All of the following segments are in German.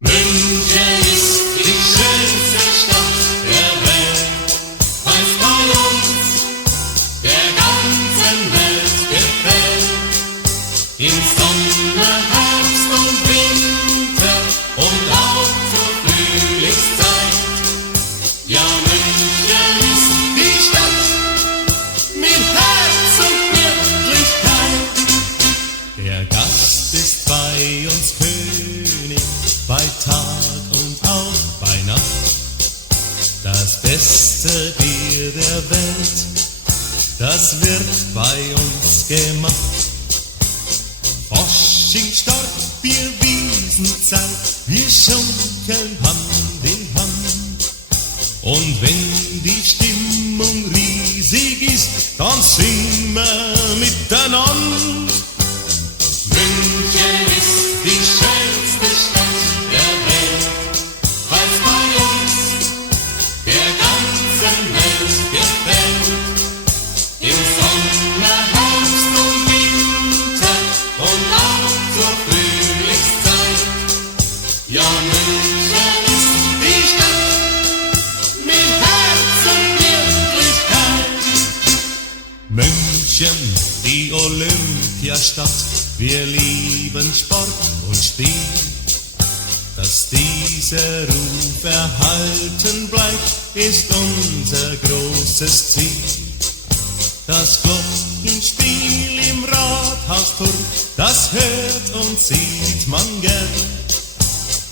München ist die schönste Stadt der Welt, weil's bei uns der ganzen Welt gefällt. Im Sommer, Herbst und Winter und auch zur Frühlingszeit. Ja, München ist die Stadt mit Herz und Wirklichkeit. Der Gast ist bei uns König, bei Tag und auch bei Nacht. Das beste Bier der Welt, das wird bei uns gemacht. Fasching, Starkbier, Wiesenzeit, wir schunkeln Hand in Hand. Und wenn die Stimmung riesig ist, dann singen wir miteinander. München ist die schönste Stadt der Welt, weil's bei uns der ganzen Welt gefällt. Im Sommer, Herbst und Winter und auch zur Frühlingszeit. Ja, München ist die Stadt mit Herz und Wirklichkeit. München, die Olympiastadt, wir lieben Sport und Spiel. Dass dieser Ruf erhalten bleibt, ist unser großes Ziel. Das Glockenspiel im Rathausturm, das hört und sieht man gern.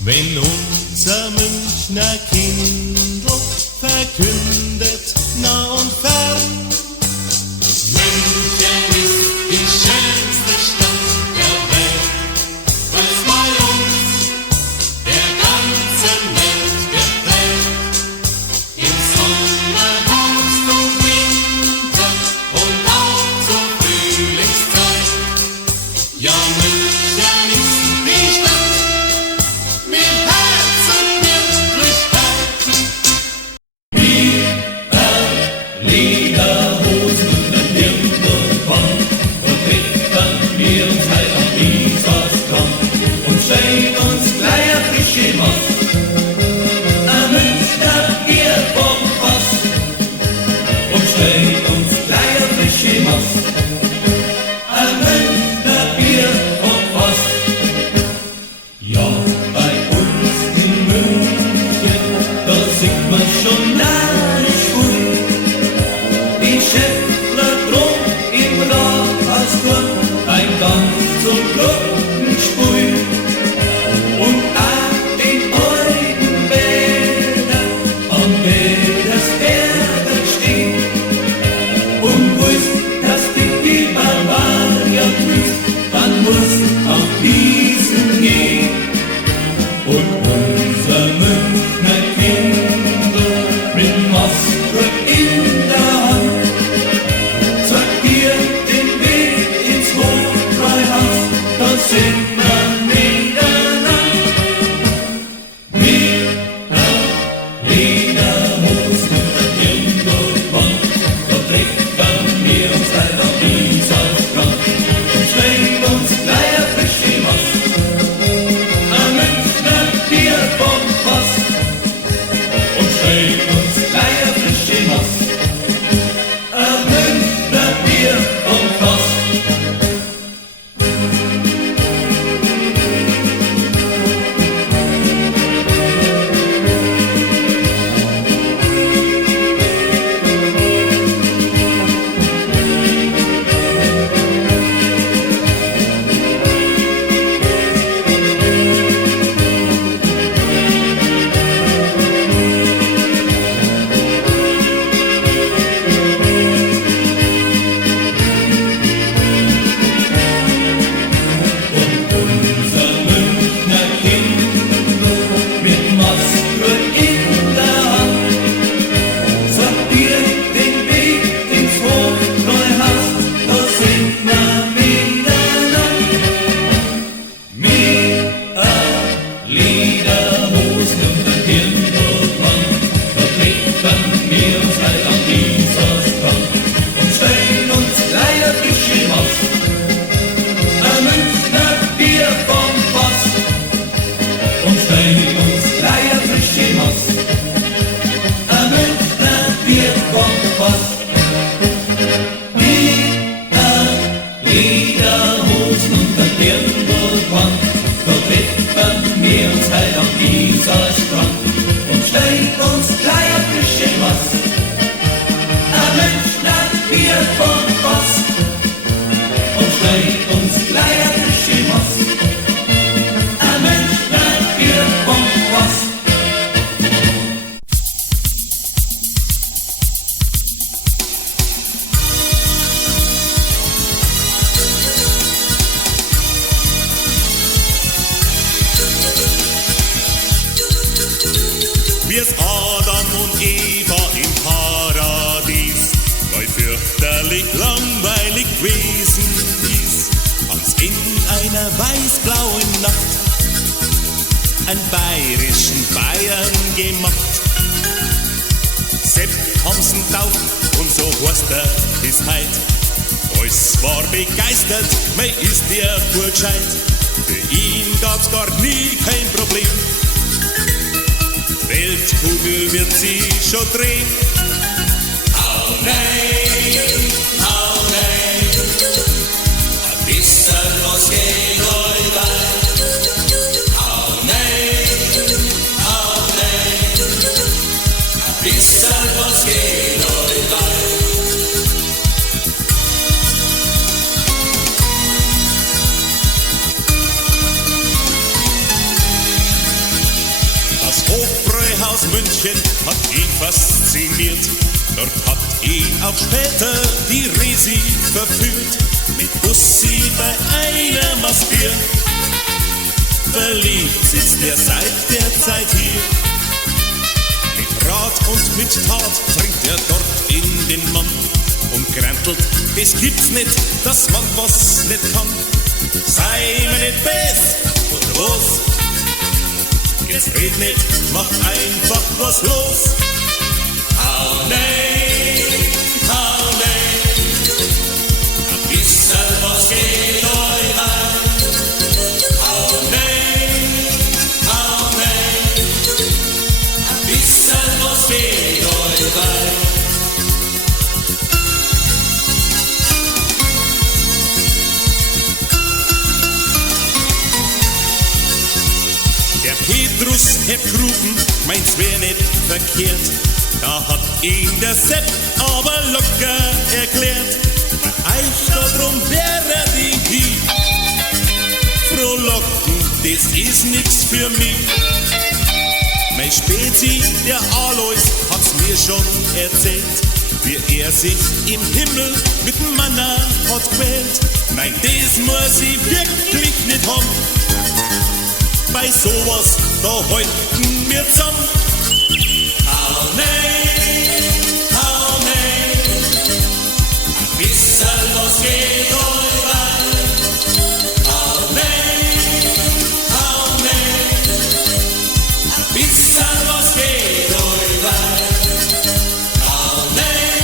Wenn unser Münchner Kindl verkündet, nah und fern. München ist die schönste Stadt der Welt, weil's bei uns der ganzen Welt gefällt. Im Sommer, Herbst und Winter und auch zur Frühlingszeit. Ja, München ist die Stadt mit Herz und Wirklichkeit. Bier, Lieder Ein Münchner Bierkompass. Lederhosen und ein Dirndlband, da treffen wir uns heut am Isarstrand und stellen uns gleich ein bisschen was. Ein Münchner Bierkompass und stellen uns gleich ein bisschen was. Ein Münchner Bierkompass. Wie's Adam und Eva im Paradies neu fürchterlich langweilig gewesen ist, haben's in einer weiß-blauen Nacht einen bayerischen Bayern gemacht. Sepp haben's ihn tauft und so heißt er bis heut. Alles war begeistert, mei ist der urgescheit. Für ihn gab's gar nie kein Problem. Weltkugel wird sie schon drehen. Hau nein, ein bisschen was geht euch bei. Hau nein, ein bisschen was geht euch bei. Das Hofbräuhaus München hat ihn fasziniert. Dort hat ihn auch später die Resi verführt. Mit Bussi bei einer Maske. Verliebt sitzt er seit der Zeit hier. Mit Rat und mit Tat trinkt er dort in den Mann und gräntelt, es gibt's nicht, dass man was nicht kann. Sei mir nicht best und los. Jetzt red nicht, mach einfach was los. Hau nein, ein bisschen was geht euch ein. Hau nein, ein bisschen was geht euch ein. Der Petrus Herr Gruben meint's wär nicht verkehrt. Da hat ihn der Sepp aber locker erklärt. Euch da drum wäre die hier. Frohlocken, das ist nix für mich. Mein Spezi, der Alois, hat's mir schon erzählt, wie er sich im Himmel mit dem Manna hat quält. Nein, das muss ich wirklich nicht haben. Bei sowas, da halten wir zusammen. Hau nein, ein bisschen was geht euch rein. Hau nein, ein bisschen was geht euch rein. Hau nein,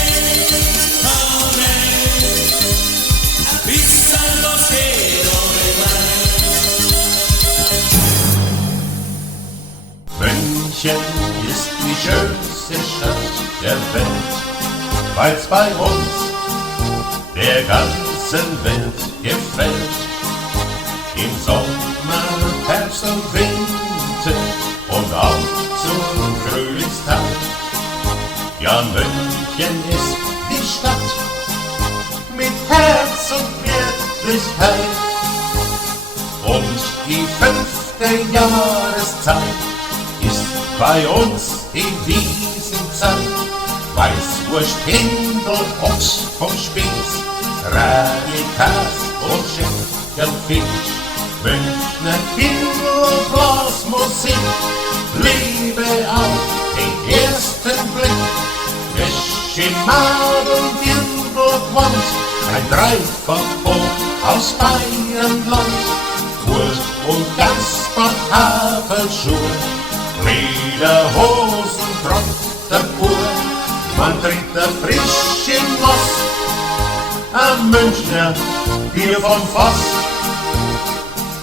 ein bisschen was geht euch rein. München ist die schönste Stadt der Welt, weil's bei uns der ganzen Welt gefällt. Im Sommer, Herbst und Winter und auch zum Frühlingstag. Ja, München ist die Stadt mit Herz und Wirklichkeit. Und die 5. Jahreszeit ist bei uns die Wiesenzeit. Weißwurst, Hindel, Ochs vom Spitz, Radikas und Schenkelfisch, Münchner Kindl, Blasmusik, Liebe auf den ersten Blick. Wäsche, Madel, Dirndl, Quant, ein Dreifachboot aus Bayernland, Kurt und Gaspar, Havelschuhe, Lederhosen, Trotter pur. Man trinkt der frisch im Moss, am Münchner Bier vom Fass.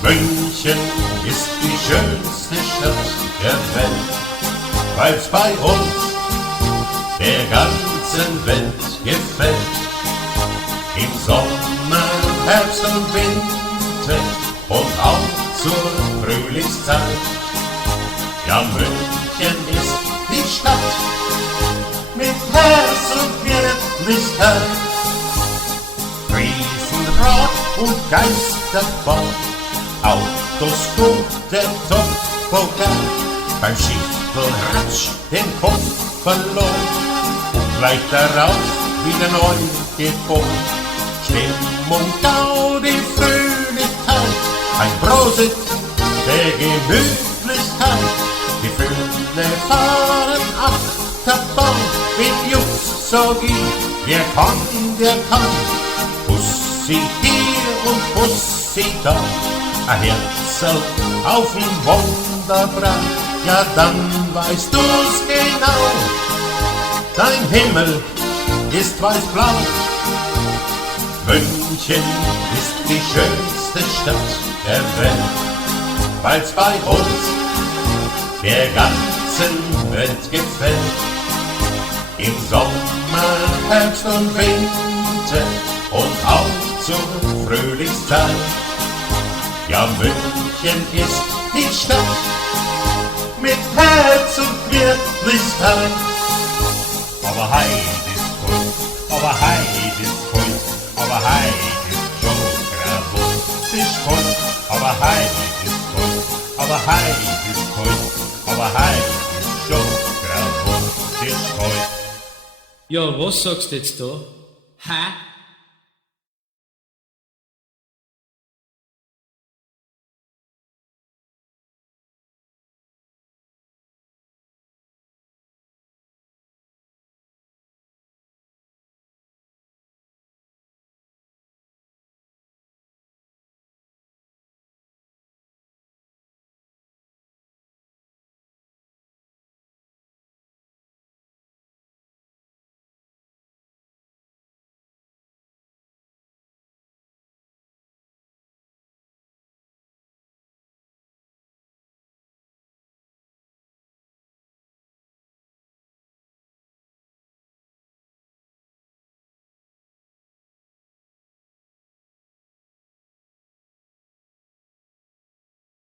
München ist die schönste Stadt der Welt, weil's bei uns der ganzen Welt gefällt. Im Sommer, Herbst und Winter und auch zur Frühlingszeit. Ja, München ist die Stadt mit Herz und Wirklichkeit. Riesenrad und Geisterbahn, Autos gut, der Topoggan, beim Schifflratsch den Kopf verloren und gleich darauf wieder neu geboren. Stimmung, Gaudi, Fröhlichkeit, ein Prosit der Gemütlichkeit. Die Fülle fahren Achterbahn, mit Jux so geht, wer kann. Pussy hier und Pussy da, ein Herzl auf dem Wunderbrand. Ja, dann weißt du's genau, dein Himmel ist weiß-blau. München ist die schönste Stadt der Welt, weil's bei uns der ganzen Welt gefällt. Im Sommer, Herbst und Winter und auch zur Frühlingszeit. Ja, München ist die Stadt mit Herz und Wirklichkeit. Aber Heid ist gut, aber Heid ist gut, aber Heid ist schon grabund. Ist gut, aber Heid ist gut, aber Heid ist gut, aber Heid ist schon grabund. Ist gut. Ja, was sagst du jetzt da? Hä?